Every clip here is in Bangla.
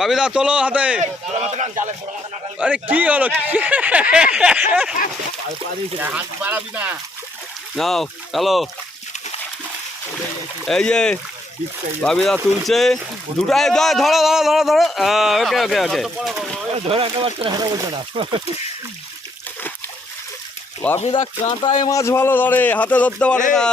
বাবিদা তোলো হাতে। আরে কি হলো? নাও চলো। এই যে বাবিদা তুলছে দুটাই, ধরো ধরো ধরো ধরো। ওকে ওকে ওকে। বাবিদা কাঁটায় মাছ ভালো ধরে, হাতে ধরতে পারে না।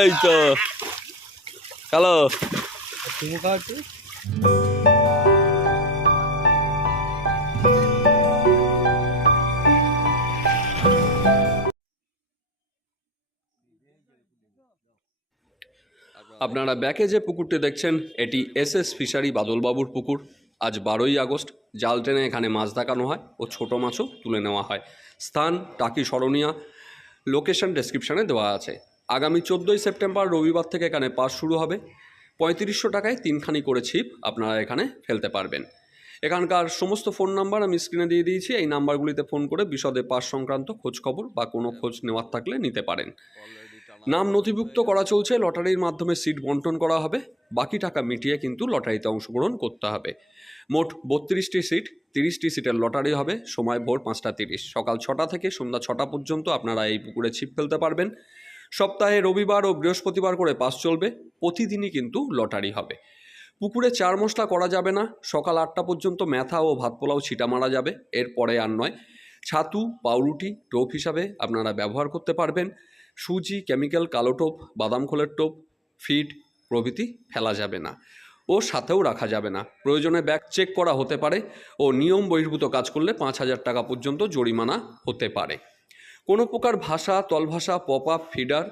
এই তো চলো। আপনারা ব্যাকে যে পুকুরটি দেখছেন এটি এসএস ফিশারি বাদলবাবুর পুকুর। আজ 12ই আগস্ট জাল টেনে এখানে মাছ দেখানো হয় ও ছোট মাছও তুলে নেওয়া হয়। স্থান টাকি সরণিয়া, লোকেশন ডেসক্রিপশানে দেওয়া আছে। আগামী 14ই সেপ্টেম্বর রবিবার থেকে এখানে পাস শুরু হবে। 3500 টাকায় 3খানি করে ছিপ আপনারা এখানে ফেলতে পারবেন। এখানকার সমস্ত ফোন নাম্বার আমি স্ক্রিনে দিয়ে দিয়েছি। এই নাম্বারগুলিতে ফোন করে বিশদে পাস সংক্রান্ত খোঁজখবর বা কোনো খোঁজ নেওয়ার থাকলে নিতে পারেন। নাম নথিভুক্ত করা চলছে, লটারির মাধ্যমে সিট বন্টন করা হবে। বাকি টাকা মিটিয়ে কিন্তু লটারিতে অংশগ্রহণ করতে হবে। মোট 32টি সিট, 30টি সিটের লটারি হবে। সময় ভোর 5:30, সকাল 6টা থেকে সন্ধ্যা 6টা পর্যন্ত আপনারা এই পুকুরে ছিপ ফেলতে পারবেন। সপ্তাহে রবিবার ও বৃহস্পতিবার করে পাস চলবে। প্রতিদিনই কিন্তু লটারি হবে। পুকুরে 4 মশলা করা যাবে না। সকাল 8টা পর্যন্ত ম্যাথা ও ভাত পোলাও ছিটা মারা যাবে, এরপরে আর নয়। ছাতু, পাউরুটি টোপ হিসাবে আপনারা ব্যবহার করতে পারবেন। সুজি, কেমিক্যাল, কালো টোপ, বাদাম খোলের টোপ, ফিড প্রভৃতি ফেলা যাবে না ও সাথেও রাখা যাবে না। প্রয়োজনে ব্যাগ চেক করা হতে পারে ও নিয়ম বহির্ভূত কাজ করলে 5000 টাকা পর্যন্ত জরিমানা হতে পারে। কোনো প্রকার ভাষা, তলভাষা, পপ আপ, ফিডার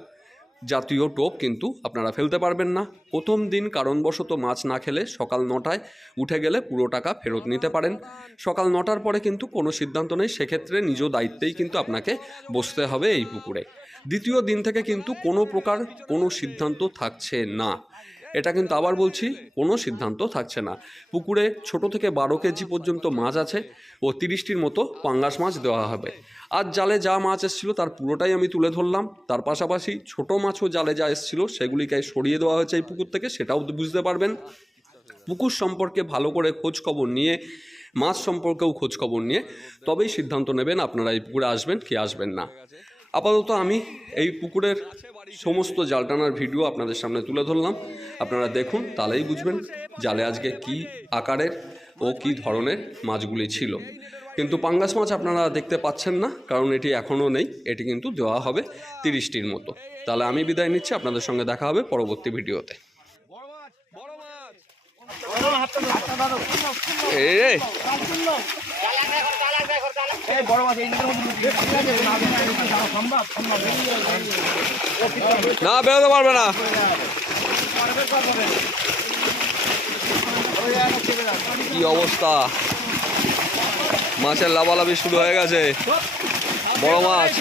জাতীয় টোপ কিন্তু আপনারা ফেলতে পারবেন না। প্রথম দিন কারণবশত মাছ না খেলে সকাল 9টায় উঠে গেলে পুরো টাকা ফেরত নিতে পারেন। সকাল 9টার পরে কিন্তু কোনো সিদ্ধান্ত নেই, সেক্ষেত্রে নিজ দায়িত্বেই কিন্তু আপনাকে বসতে হবে এই পুকুরে। দ্বিতীয় দিন থেকে কিন্তু কোনো প্রকার কোনো সিদ্ধান্ত থাকছে না। এটা কিন্তু আবার বলছি, কোনো সিদ্ধান্ত থাকছে না। পুকুরে ছোট থেকে 12 কেজি পর্যন্ত মাছ আছে ও 30টির মতো পাঙ্গাস মাছ দেওয়া হবে। আজ জালে যা মাছ এসেছিলো তার পুরোটাই আমি তুলে ধরলাম। তার পাশাপাশি ছোট মাছও জালে যা এসেছিলো সেগুলিকে সরিয়ে দেওয়া হয়েছে এই পুকুর থেকে, সেটাও বুঝতে পারবেন। পুকুর সম্পর্কে ভালো করে খোঁজখবর নিয়ে, মাছ সম্পর্কেও খোঁজখবর নিয়ে তবেই সিদ্ধান্ত নেবেন আপনারা এই পুকুরে আসবেন কি আসবেন না। আপাতত আমি এই পুকুরের সমস্ত জাল টানার ভিডিও আপনাদের সামনে তুলে ধরলাম। আপনারা দেখুন, তাহলেই বুঝবেন জালে আজকে কি আকারের ও কি ধরনের মাছগুলি ছিল। কিন্তু পাঙ্গাস মাছ আপনারা দেখতে পাচ্ছেন না, কারণ এটি এখনও নেই। এটি কিন্তু দেওয়া হবে 30টির মতো। তাহলে আমি বিদায় নিচ্ছি, আপনাদের সঙ্গে দেখা হবে পরবর্তী ভিডিওতে। না বেরোতে পারবে না। কি অবস্থা, মাছের লাভালাভি শুরু হয়ে গেছে। বড় মাছ,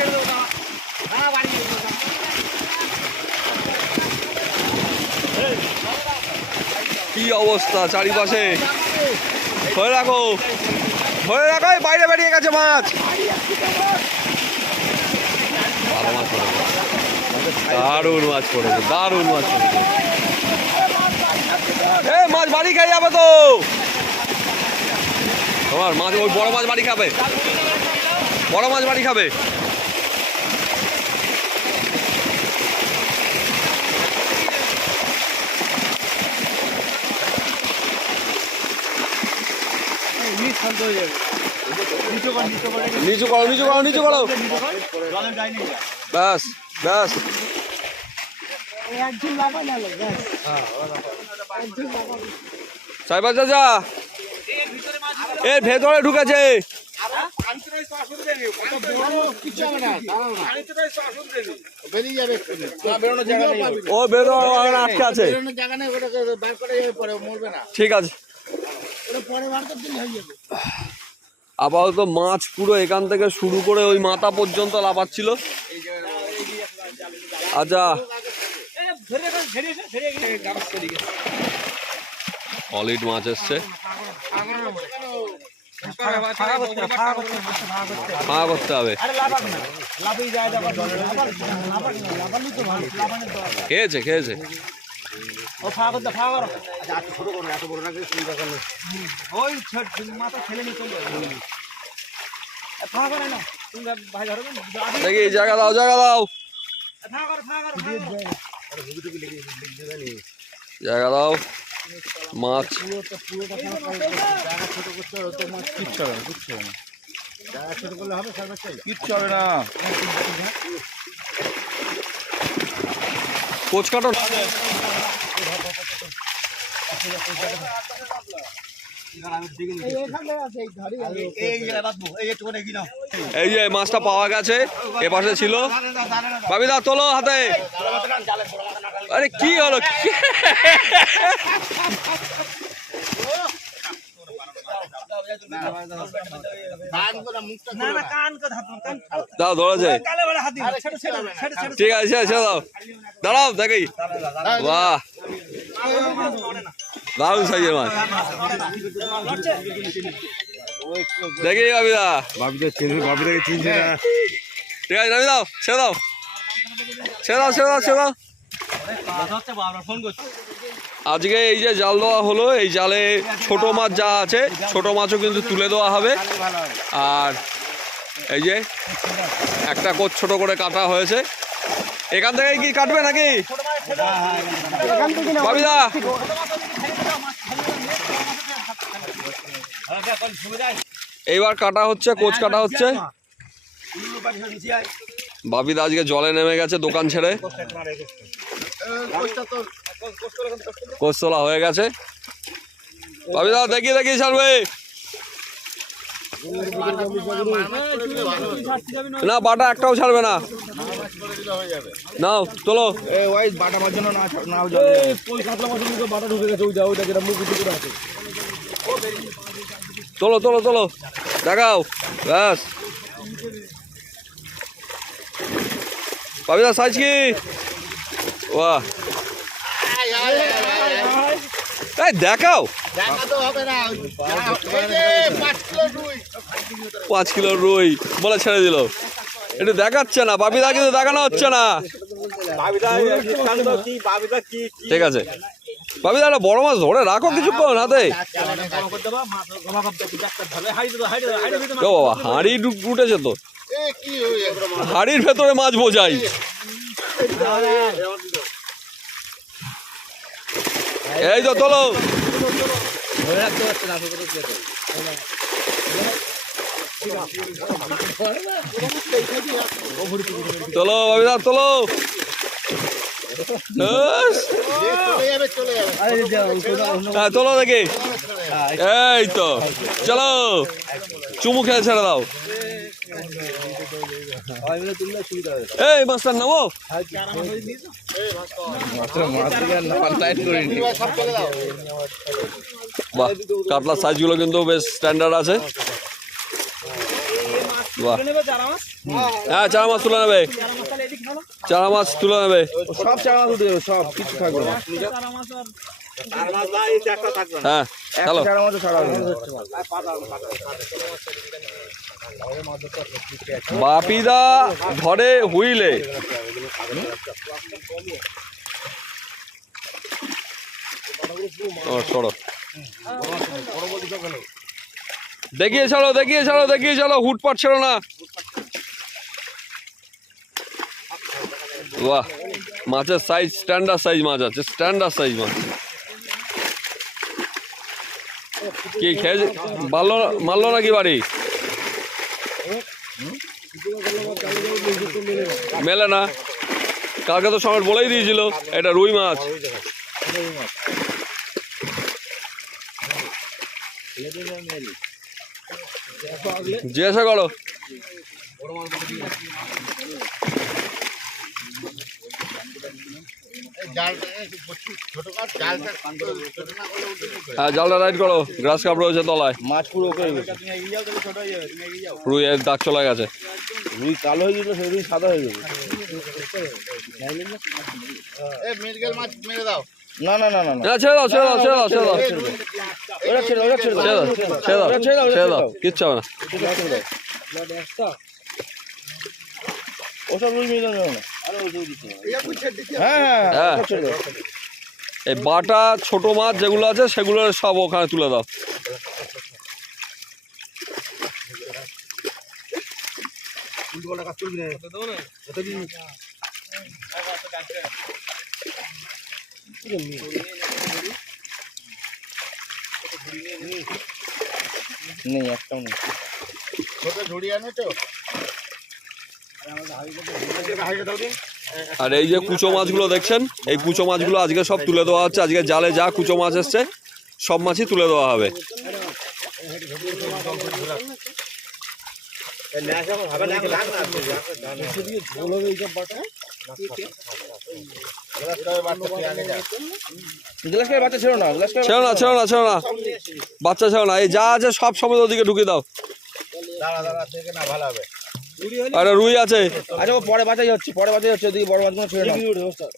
কি অবস্থা চারিপাশে। ধরে রাখো, ধরে রাখো, বাইরে বেরিয়ে গেছে মাছ। ভালো মাছ পড়েছে, দারুণ মাছ পড়েছে, দারুণ মাছ পড়েছে। এই মাছ বাড়ি খেয়ে যাবে তো তোমার। মাছ ওই বড় মাছ বাড়ি খাবে, বড় মাছ বাড়ি খাবে। নিচু করো, নিচু করো, নিচু করো। ব্যাস ব্যাস। সাইবার চাচা এর ভেতরে ঢুকেছে। ও বেরোনো আটকে আছে, ঠিক আছে। আপাতত মাছ পুরো এখান থেকে শুরু করে ওই মাথা পর্যন্ত লাফাচ্ছিল। আচ্ছা, সলিড মাছ এসছে। ফাঁকা করতে হবে। খেয়েছে খেয়েছে দেখি জায়গা দাও জায়গা দাও জায়গা দাও মাছ কিচ্ছু হবে না। কোচ কাটো এই যে মাছটা পাওয়া গেছে এপাশে ছিল বাবিদা তোলো হাতে আরে কি হলো দাও ধরা যায় ঠিক আছে ছেড়ে দাও দাঁড়াও দেখি বাহ দারুণ সাইজের মাছ দেখি বাবিদা বাবিদাকে চিনছে না। ঠিক আছে নামি দাও ছেড়ে দাও ছেড়ে দাও ছেড়ে দাও ছেড়ে দাও আজকে এই যে জাল দেওয়া হলো এই জালে ছোট মাছ যা আছে ছোট মাছও কিন্তু তুলে দেওয়া হবে আর এই যে একটা কোচ ছোট করে কাটা হয়েছে এখান থেকে কি কাটবে নাকি বাবিদা এইবার কাটা হচ্ছে কোচ কাটা হচ্ছে বাবিদা আজকে জলে নেমে গেছে দোকান ছেড়ে কোচ তোলা হয়ে গেছে বাবিদা দেখি দেখি ছাড়বে না বাটা একটাও ছাড়বে না নাও তোলো তোলো তোলো তোলো দেখাও ব্যাস বাবিদা সাইজ কি বাহ এই দেখাও 5 কিলো রুই বলে ছেড়ে দিল একটু দেখাচ্ছে না বাবিদা কিন্তু দেখানো হচ্ছে না ঠিক আছে বাবিদা একটা বড় মাছ ধরে রাখো কিছুক্ষণ হাতে ও বাবা হাঁড়ি উঠেছে তো হাঁড়ির ভেতরে মাছ বোঝাই এই তো তোলো তোলো বাবিদা তোলো তোলো দেখি এই তো চলো চুমু খেয়ে ছেড়ে দাও এই মাস্টার নামো বাহ কাতলার সাইজগুলো কিন্তু বেশ স্ট্যান্ডার্ড আছে বাহ হ্যাঁ চারা মাছ তুলে নেবে চারা মাছ তুলে নেবে সব চারা মাছ উঠে যাবে সব কিছু থাকবে না হ্যাঁ চলো বাপিদা ঘরে হুইলে সরো দেখিয়ে ছাড়ো দেখিয়ে ছাড়ো দেখিয়ে ছাড়ো হুটপাট ছিল না বাহ মাছের সাইজ স্ট্যান্ডার্ড সাইজ মাছ আছে স্ট্যান্ডার্ড সাইজ মাছ কি খেয়ে মারলো নাকি বাড়ি মেলে না কালকে তো সঙ্গে বলেই দিয়েছিল এটা রুই মাছ জিজ্ঞাসা করো হ্যাঁ জালটা রাইড করো গ্রাস কাপ রয়েছে তলায় মাছ পুরো রুই এর দাগ চলে গেছে রুই কালো হয়ে গেল সেই রুই সাদা হয়ে যাবে না না না না ছেড়ে দাও ছেড়ে দাও ছেড়ে দাও ছেড়ে দাও ওরা ছেড়ে দাও, ওরা ছেড়ে দাও, ছেড়ে দাও ছেড়ে দাও ওরা ছেড়ে দাও, ওরা ছেড়ে ছেড়ে দাও দাও। কিচ্ছু হবে না। ওরা ছেড়ে দাও। ওসব রুই মিলে নেও না। হ্যাঁ হ্যাঁ হ্যাঁ। ওসব ছেড়ে দাও। এই বাটা ছোট মাছ যেগুলো আছে সেগুলো সব ওখানে তুলে দাও। নেই, একটাও নেই। আর এই যে কুচো মাছগুলো দেখছেন, এই কুচো মাছগুলো আজকে সব তুলে দেওয়া হচ্ছে। আজকে জালে যা কুচো মাছ এসছে সব মাছই তুলে দেওয়া হবে। গ্লাস করে বাচ্চা ছেড়ো না, গ্লাস করে ছেড়ো না ছেড়ো না ছেড়ো না, বাচ্চা ছেড়ো না। এই যা আছে সব সময় ওদিকে ঢুকে দাও। আরে রুই আছে। আচ্ছা ও পরে বাঁচাই হচ্ছে, পরে বাঁচাই হচ্ছে, ওদিকে বড় মাছগুলো ছেড়ে নাও।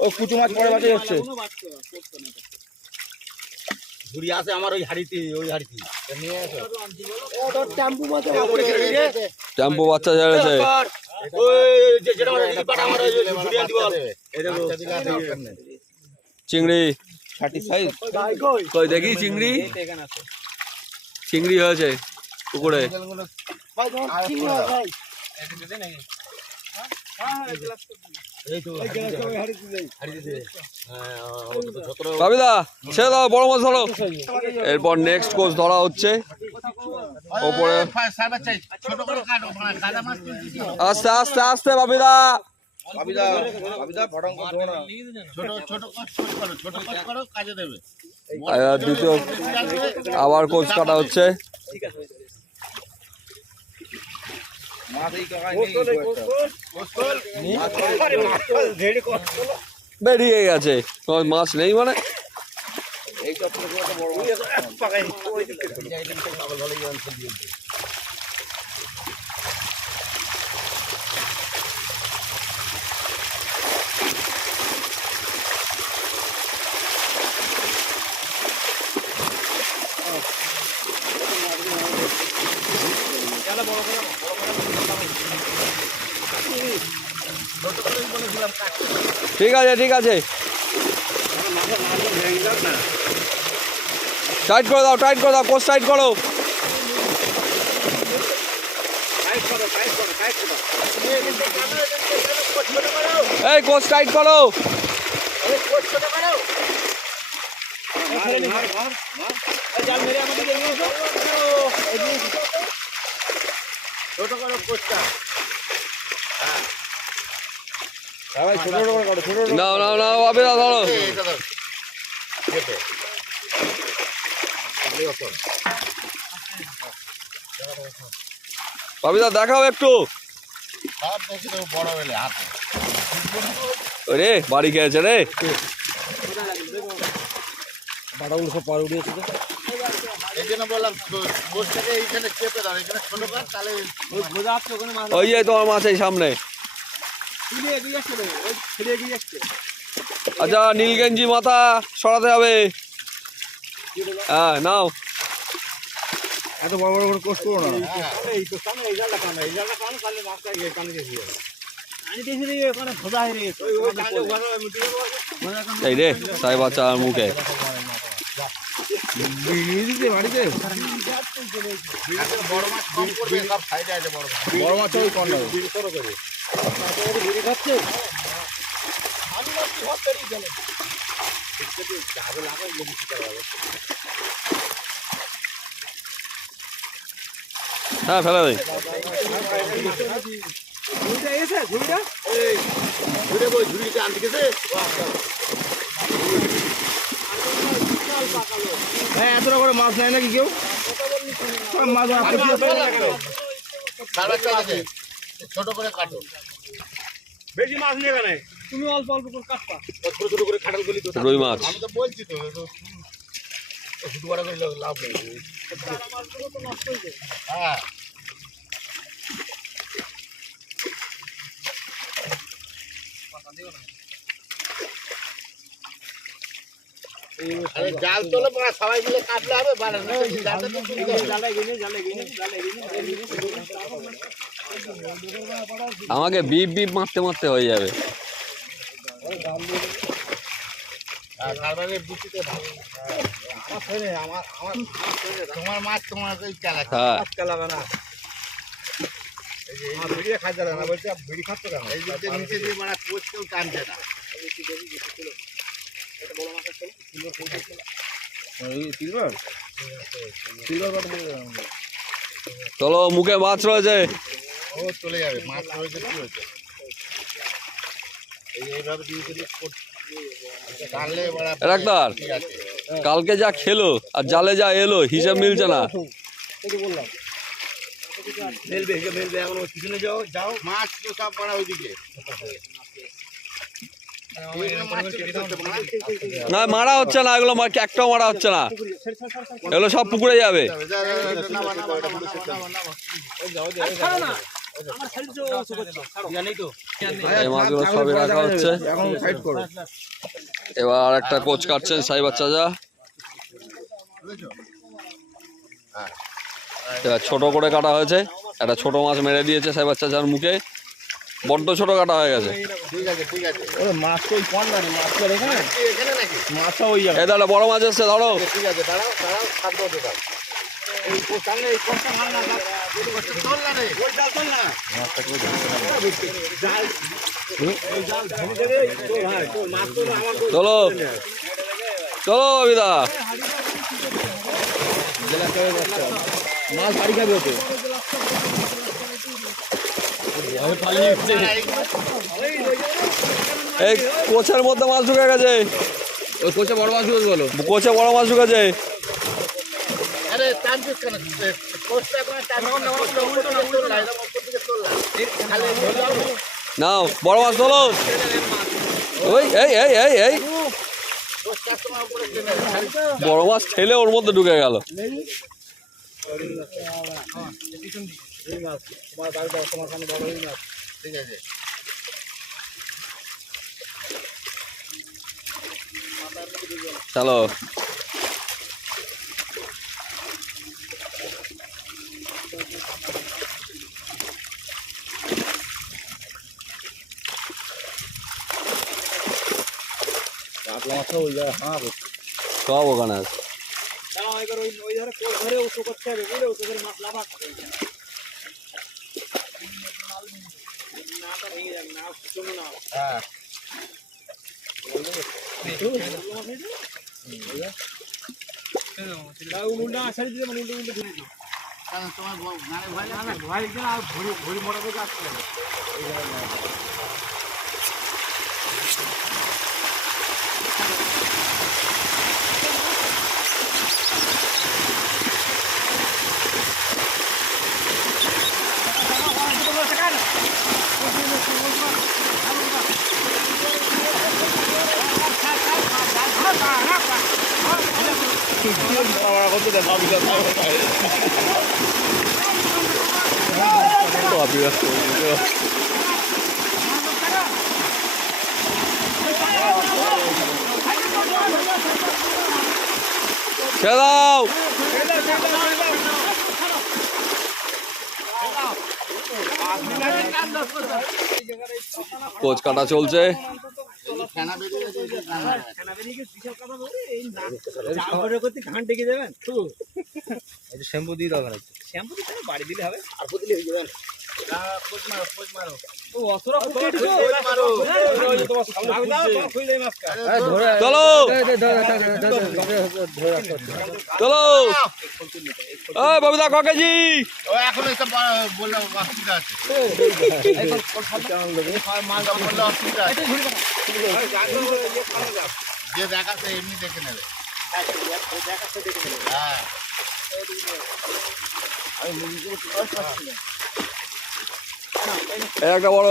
ও কুচু মাছ পরে বাঁচাই হচ্ছে। ঝুড়ি আছে আমার ওই হাড়িতে, ওই হাড়িতে নিয়ে আসো। টেম্পো বাচ্চা ছেড়েছে। যেটা আমার ওই ঝুড়ি আনতে বল। চিংড়ি ষাটি সাইজ। কই দেখি চিংড়ি, চিংড়ি হয়েছে পুকুরে। বাবিদা ছেড়ে দাও, বড় মাছ ধরো। এরপর নেক্সট কোর্স ধরা হচ্ছে ওপরে। আস্তে আস্তে আস্তে বাবিদা। বাবিদা, বাবিদা ফটাং করে ধরো না। আর দ্বিতীয় আবার কোচ কাটা হচ্ছে। মাছ এই কাকায় নেই খুব একটা। বেরিয়ে গেছে, তোমার মাছ নেই মানে। এই চত্বরে খুব একটা বড় মাছ। ঠিক আছে ঠিক আছে, টাইট করে দাও, টাইট করে দাও, কোচ টাইট করো। এই কোচ টাইট করো। হ্যাঁ ভাই, ছোট ছোট করে করো, ছোট ছোট। নাও নাও নাও বাবিদা ধরো। বাবিদা দেখাও একটু। রে বাড়ি খেয়েছে রে। বাটাগুলো সব পার উঠিয়েছে তো। এই জন্য বললাম গোষ্ঠটাকে এইখানে চেপে দাও, এখানে ছোট কাজ তাহলে ওই যে তোমার মাছ এই সামনে। আচ্ছা নীল গেঞ্জি মাথা সরাতে হবে। হ্যাঁ নাও। এত বড় বড় করে কোষ করো না। এই রে সাই বাচ্চার মুখে। নিয়ে দিতে বাড়িতে বড় মাছ কম করবে, সব সাইডে আছে বড় মাছ। বড় মাছ ওই কম নেবে। হ্যাঁ ফেলে দেয়। ঝুড়ে বই ঝুড়িতে আনতে গেছে। হ্যাঁ, এতটা করে মাছ নেয় নাকি কেউ? সব মাছ রাখতে দিয়ে ছোট করে কাটো। বেশি মাছ নেই এখানে। তুমি অল্প অল্প করে কাটবা, ছোট ছোট করে খাটাল গলি তো। রুই মাছ আমি তো বলছি তো শুধু বড় করে লাভ নেই। হ্যাঁ আরে জাল তোলো পরে সবাই মিলে কাটলে হবে বাড়া না জালটা তো তুলতে হবে। আমাকে বিপ বিপ মারতে মারতে হয়ে যাবে। আর তারপরে বুঝতে ভালো আমার ফেলে আমার তোমার মাছ তোমার ওই চালা হ্যাঁ চালাবে না আমার ভিডিও খাইতে না বলছে ভিড়ি খাচ্ছে কেন এই যে নিচে দিয়ে মানে কোচ কেউ টানছে না সিলভার সিলভার চলো মুখে মাছ রয়েছে। ও চলে যাবে মাছ রয়েছে কি হয়েছে এইভাবে দিয়ে দিলে টানলে বড়া ডাক্তার ঠিক আছে কালকে যা খেলো আর জালে যা এলো হিসাব মিলছে না। বললাম মেলবে এখন পিছনে যাও যাও মাছ তো সব পড়া ওইদিকে না মারা হচ্ছে না, এগুলো একটাও মারা হচ্ছে না, এগুলো সব পুকুরে যাবে। এই মাছগুলো সবই রাখা হচ্ছে। এখন সাইড করো এবার একটা কোচ কাটছেন সাইবার চাচা। এবার ছোট করে কাটা হয়েছে, একটা ছোট মাছ মেরে দিয়েছে সাইবার চাচার মুখে, বড্ড ছোট কাটা হয়ে গেছে। ঠিক আছে ঠিক আছে ওরে মাছ তো ওই কোন গাড়ি মাছ তো এখানে এখানে নাকি মাছটা ওই জায়গায় এই তাহলে বড় মাছ এসছে, ধরো। ঠিক আছে দাঁড়াও দাঁড়াও খাদ্য হতে দাও এই কোটালে এই কোটা ভালো না তোল না রে ওই জাল তোল না জাল ওই জাল ধরে দেবে তো ভাই তো মাছ তো আমার চলো চলো অবিদা, মাছ বাড়ি খাবে ওতে এই কোচের মধ্যে মাছ ঢুকে গেছে, ওই কোচে বড় মাছ ঢুকে বলো কোচে বড় মাছ ঢুকেছে। আরে টানছিস কেন কোচটা করে টান না তোল না এরকম উপর দিকে তোল না খালি নাও বড় মাছ তোলো। ওই এই এই এই এই কোচটা তোমার উপরে টেনে খালি বড় মাছ ঠেলে ওর মধ্যে ঢুকে গেল। তোমার বাড়িতে তোমার সামনে বড় হই মাছ ঠিক আছে চলো কাতলা মাছ ওই জায়গায় হ্যাঁ সব ওখানে আছে। ওই ধরে ধরে উঁচু করতে হবে বুঝলে উঁচু করে মাছ লাভা নাটা ভেঙে যাবে না শুনো না হ্যাঁ উল্টা আছাড়ি দিতে মানে উল্টো উল্টো ঘুরে দিও কারণ তোমার গানে ভয় না লাগে না ভয় দিন আর ঘুরি ঘুরি মোটা থেকে আসতে হবে ছেড়ে দাও। কোচ কাটা চলছে। খানা বেরিয়ে গেছে এই যে খানা। ঘান ডেকে দেবেন শ্যাম্পু দিয়ে দেবেন শ্যাম্পু দিতে বাড়ি দিলে হবে আর দিলে হয়ে যাবেন পোজ মারো পোজ মারো ও অসরা চলো চলো ওই ববিদা ক কেজি? ও এখন এসব বললাম অসুবিধা আছে বললে অসুবিধা আছে যে দেখাচ্ছে এমনি দেখে নেবে হ্যাঁ এই একটা বড়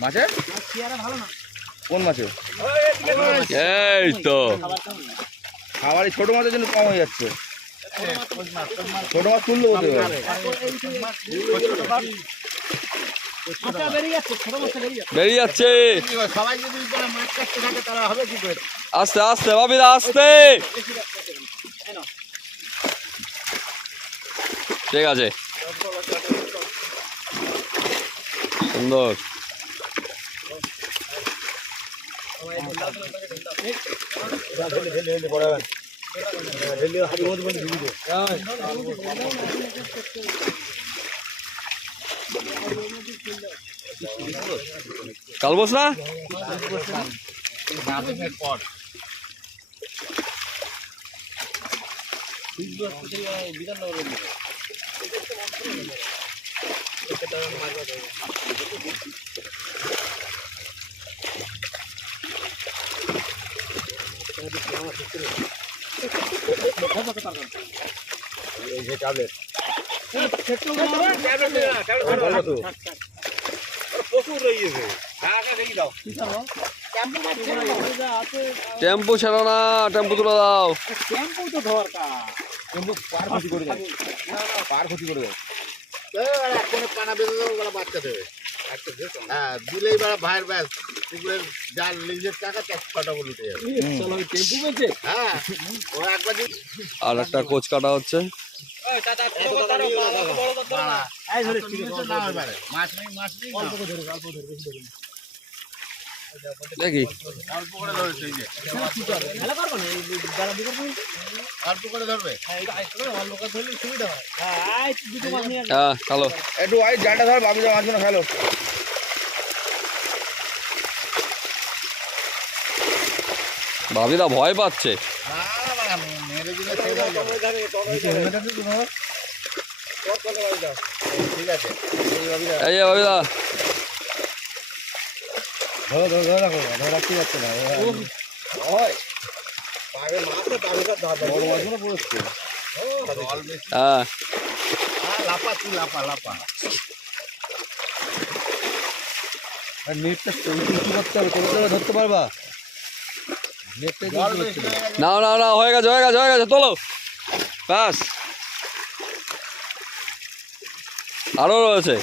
মাছের ভালো না কোন মাছে? এই তো খাবার এই ছোট মাছের জন্য কম হয়ে যাচ্ছে। ছোট মাছ তুললো বলতে হবে। বেরিয়ে যাচ্ছে। সবাই যদি মাছ কাটতে থাকে তারা হবে কি করে? আস্তে আস্তে বাবিদা আস্তে। ঠিক আছে, সুন্দর। কাল বস না টেম্পু ছেড়ো না, টেম্পু তুলে দাও। কোনো পানা বেঁধে দেবো ওরা বাচ্চা দেবে। হ্যাঁ দিলেই বেড়া ভাইয়ের ব্যাস পুকুরের যার নিজের টাকা চাষটা বলিতে যাবে। হ্যাঁ ও একবার আর একটা কোচ কাটা হচ্ছে। মাছ নেই মাছ নেই দেখি অল্প করে ধরেছে এই যে অল্প করে ধরবে। হ্যাঁ খালো। একটু ওই জালটা ধর, বাবুদা মাছগুলো খেলো। ভাবিদা ভয় পাচ্ছে। মেরে দিলে শেষ হয়ে যাবে। ঠিক আছে এই যে ভাবিদা হ্যাঁ লাপা তুই লাপা লাপা নেটটা করতে হবে, ধরতে পারবা? নেটটা না না না হয়ে গেছে হয়ে গেছে হয়ে গেছে, তোলো ব্যাস। আরো রয়েছে।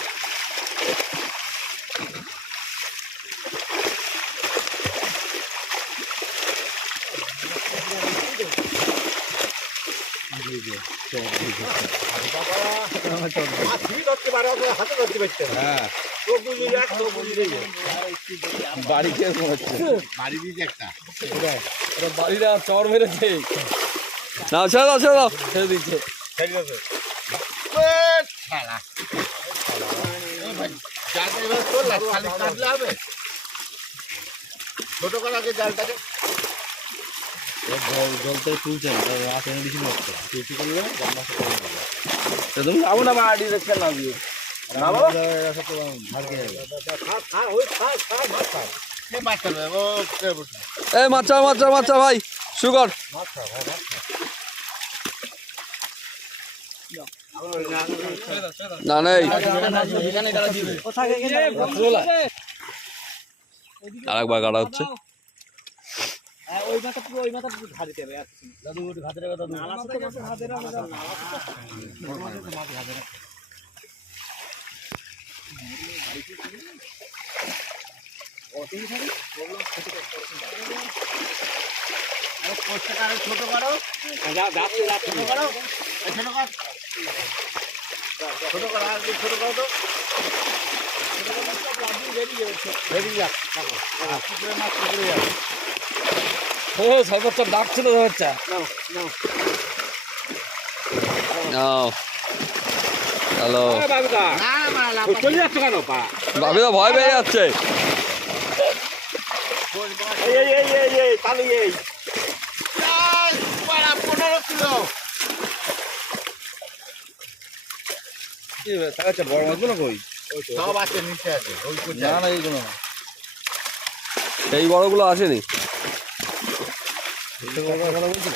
হ্যাঁ বাড়ি খেয়ে হচ্ছে। বাড়ি দিয়েছে একটা বাড়িটা চর মেরেছে। না ছেড়ে দাও ছেড়ে দাও, ছেড়ে দিচ্ছে। জালটা এবার তোলা খালি কাটলে হবে। ছোট করা আগে জালটাকে জলটা তুলছে মাছ এনে দিছিল। তুমি যাবো না বাড়ি দেখছেন না দিয়ে এই মাচ্চা মাচ্চা মাচ্চা ভাই সুগর। না নেই, আরেকবার কাটা হচ্ছে। ছোট করো ছোট করো ছোট করো আর ছোট করো তো বেরিয়ে যাক পুকুরে মাছ পুকুরে যাবে। ও সর্বোচ্চ ডাকছে তো হচ্ছে। নাও হ্যালো। চলে যাচ্ছে কেন পা ভাবিদা ভয় পেয়ে যাচ্ছে। তাহলে এই 15 কিলো আচ্ছা বড় মাছগুলো কই? সব আছে নিচে আছে ওই না না এইগুলো না। এই বড়গুলো আসেনি।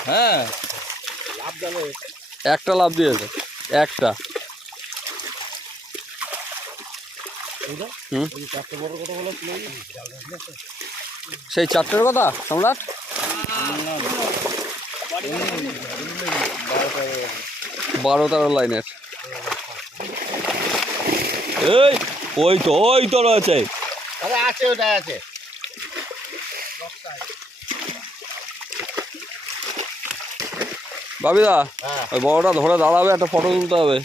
হ্যাঁ একটা লাভ দিয়েছে একটা। সেই 4টের কথা সম্রাট? বারো 13 লাইনের। এই ওই তো রয়েছে। আরে আছে, ওটা আছে। বাবিদা হ্যাঁ ওই বড়টা ধরে দাঁড়াবে, একটা ফটো তুলতে হবে।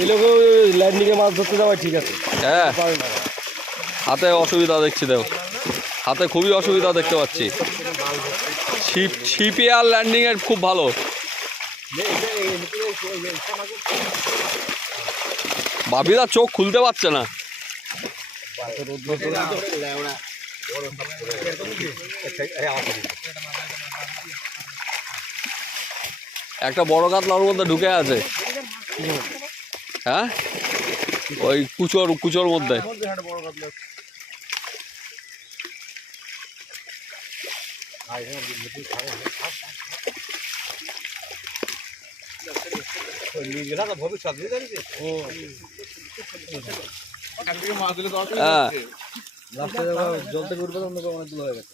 এই লোক ল্যান্ডিংয়ে মাছ ধরতে যাওয়া ঠিক আছে। হ্যাঁ হাতে অসুবিধা দেখছি, দেও হাতে খুবই অসুবিধা দেখতে পাচ্ছি। ছিপে আর ল্যান্ডিংয়ের খুব ভালো। বাবিদা চোখ খুলতে পারছে না। একটা বড় কাতলা ওর মধ্যে ঢুকে আছে। হ্যাঁ ওই কুচোর মধ্যে। হ্যাঁ জল থেকে উঠবে অনেকগুলো হয়ে গেছে।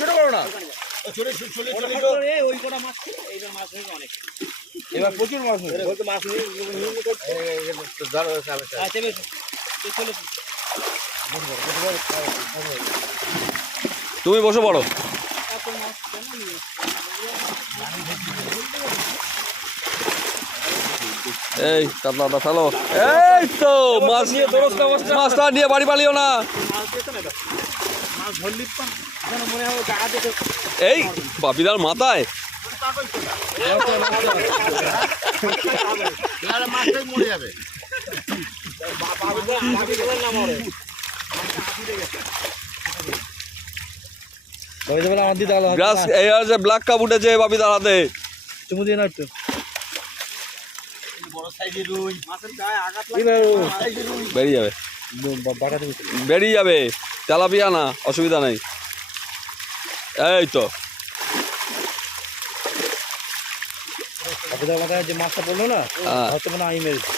ছোট করো না, এবার প্রচুর মাছ তুমি বসে পড়ো। এই কাতলাটা ফেলো। এই তো মাছ নিয়ে মাছটা নিয়ে বাড়ি পালিও না। এই বাপিদার মাথায় মাছটাই মরে যাবে। গ্রাস এই আর যে ব্ল্যাক কাপ উঠেছে বাপিদার হাতে। চুমু দিয়ে না একটু। বেরিয়ে যাবে, বেরিয়ে যাবে। তেলাপিয়া না, অসুবিধা নেই। এই তো আপনাদের মাথায় যে মাছটা পড়লো না, হয়তো মনে হয় আমি মেরেছি,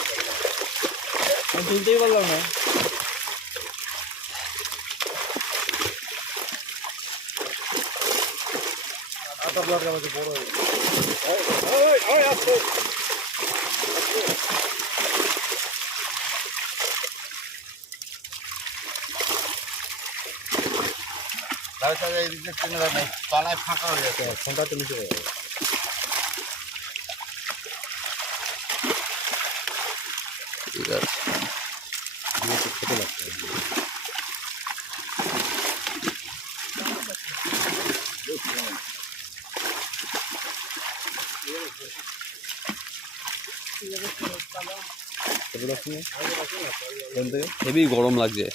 আমি তুলতেই পারলাম না। তলায় ফাঁকা হয়ে যাচ্ছে, ফোনটা তো নিচে হয়ে যাবে। ঠিক আছে। ছোট লাগছে। হেভি গরম লাগছে।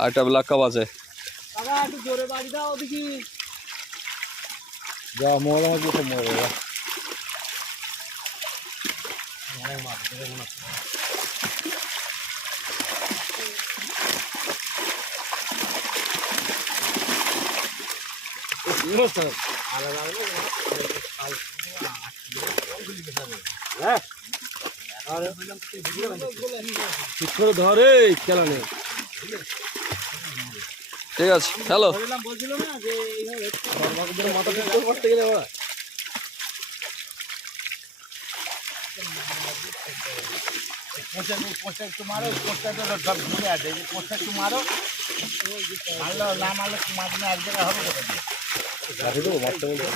আর একটা ব্ল্যাক কাপ আছে। যা মহলা মাছ সব মরে যাবে। ধরে খেলা নেই। ঠিক আছে হ্যালো। মাথা করতে গেলে ওরা পোস্টার একটু মারো, পোস্টারটা সব ঘুরে আছে, পোস্টার একটু মারো, মারলো না মারলে মাছ না এক জায়গায় হবে কোথায়? রাখি দেবো মারতে বলতে।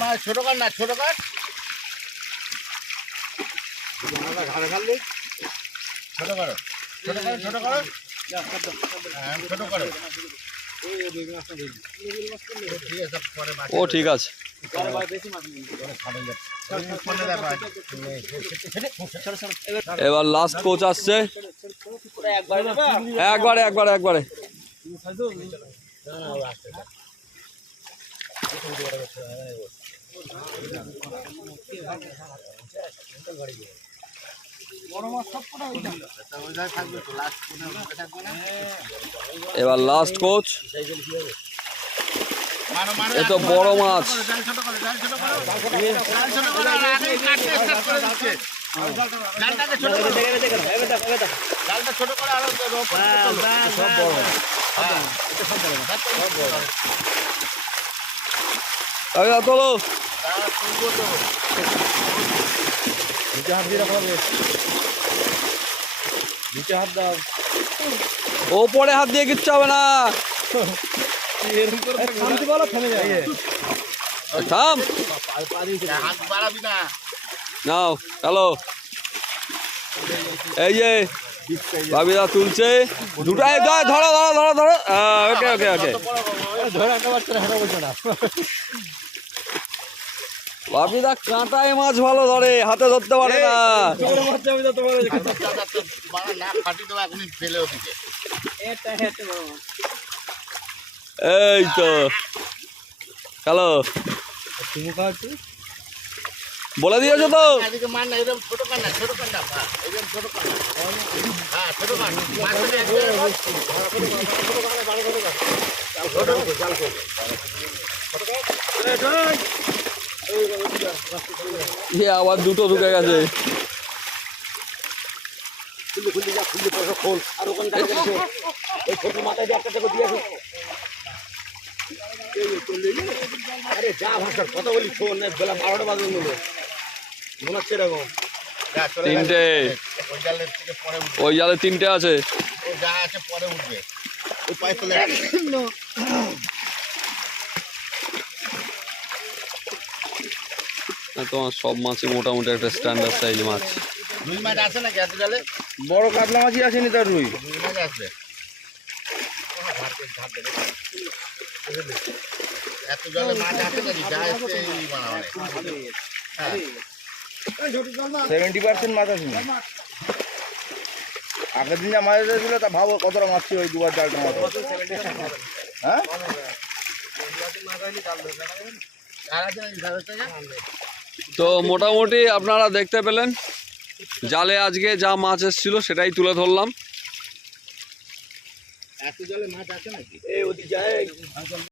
মার ছোট কাঠ না, ছোট কাঠ ঘাড়ে ঘাড়লে ছোট করো, ছোট করো, ছোট করো, ছোট করো। ও ঠিক আছে। এবার লাস্ট কোচ আসছে। একবারে একবারে একবারে ওইটাই থাকবে তো লাস্ট থাকবে না। এবার লাস্ট কোচ, মারো মারো এ তো বড় মাছ। জাল ছোট করো জাল ছোট করো জাল ছোট করো আর আগেই কাটতে স্টার্ট করে দিচ্ছে। জালটাকে ছোট করো জালটা ছোট করে আরো সব বড় হ্যাঁ এটা সব বড় কাকা তোলো। তারা তুলবো তো নিচে হাত দিয়ে রাখো হবে, নিচে হাত দাও। ওপরে হাত দিয়ে কিচ্ছু হবে না, থামতে বলো, থেমে যায়। থাম। হাত বাড়াবি না। নাও হ্যালো, এই যে বাবিদা তুলছে দুটাই, ধরো ধরো ধরো ধরো। ওকে ওকে ওকে, ধরে একটা বাচ্চা হাঁটা বলছে না। বাবিদা কাঁটায় মাছ ভালো ধরে, হাতে ধরতে পারে না। বাড়া না ফাটি দেবো এখনই ফেলে ওদিকে। এই তো হ্যালো, তুমি খাওয়াচ্ছি বলে দিয়েছো তো। এদিকে মার না, এরকম ছোট কান না, ছোট কান না, এরকম ছোট কান। হ্যাঁ ছোট কান। মাঝখানে আবার দুটো ঢুকে গেছে। আরে যা ভাষার কথা বলি শোন না, বেলা 12টা বাজে মনে হচ্ছে এরকম। যা চলে গেছে। তিনটে, ওই জালের থেকে পরে উঠবে। ওই জালে তিনটে আছে। ও যা আছে পরে উঠবে। ওই পায়ে চলে গেছে। তোমার সব মাছই মোটামুটি একটা স্ট্যান্ডার্ড সাইজ মাছ। রুই মাছ আছে নাকি এত জালে? বড় কাতলা মাছই আসেনি তার রুই। রুই মাছ আসবে। এত জলে মাছ আছে নাকি? যা এসছে এই বানাবে। হ্যাঁ 70% মাছ আসেনি। আগের দিন যা মাছ এসেছিল তা ভাবো কতটা মাছ ছিল ওই দুবার চারটা মাছ। হ্যাঁ আর আছে নাকি জালের থেকে? তো মোটামুটি আপনারা দেখতে পেলেন, জালে আজকে যা মাছ এসেছিল সেটাই তুলে ধরলাম। এত জলে মাছ আছে নাকি? এই ওদিক যায়